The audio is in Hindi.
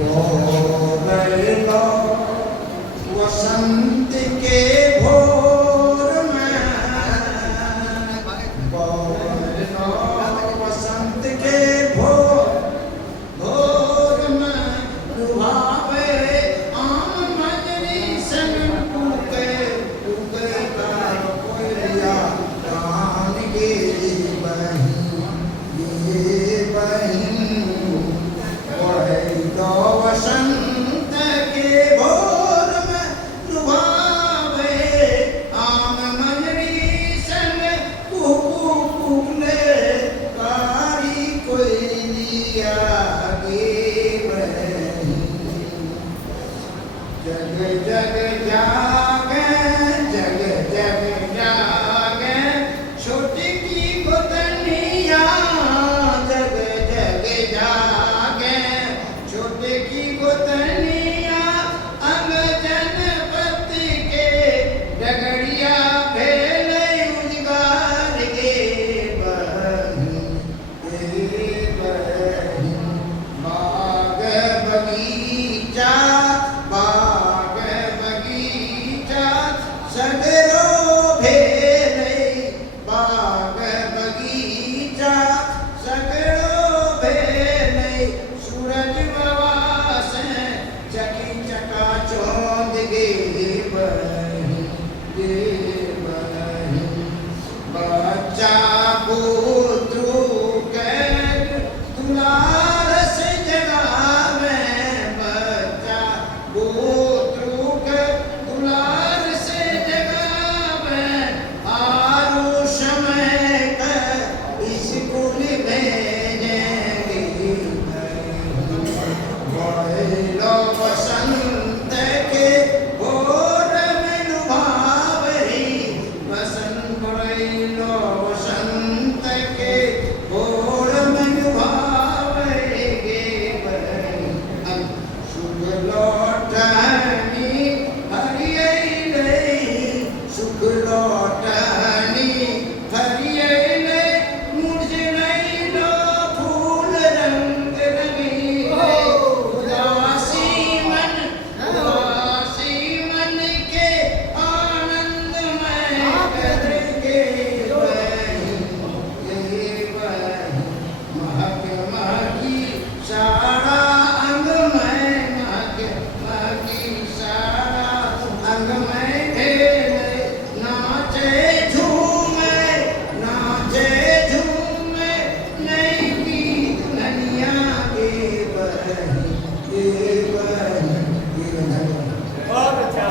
लो वसंत के भोर में, लो वसंत के भोर में लुभावे आम मजरी संग कूके कूके का कोयलिया कान गे वसंत के भोर में लुभावे आम मंजरी संग कुकू कुकले कारी कोयलिया गे बही। जग जग जागे जग जग जागे छोटी की गोतनिया, जग जग जागे छोटे की गोतनिया अंग जनपति के डगड़िया भेल उजगार गे बही बाग बगीचा बाग बगीचा सगरो भेल बाग बगीचा सगरो भेल सूरज चकी चका चौंद गे बही बच्चा पुत्रु के दुलार से जगावे, बच्चा पुत्रु के दुलार से जगावे आरु समय का स्कूल भेजेंगे लो वसंत के भोर में लुभावे वसंत लो वसंत के भोर में लुभावे गे बही। सुख लौटनी हरियले सुख लौटनी हरियले मुझे नहीं लो फूल रंग रंगीले उदासी मन के आनंद में कर के बही महक महकी सारा अंग में महक महकी सारा अंग में ढेले नाचे झूमे नई की दुल्हनिया गे बही। बहुत अच्छा।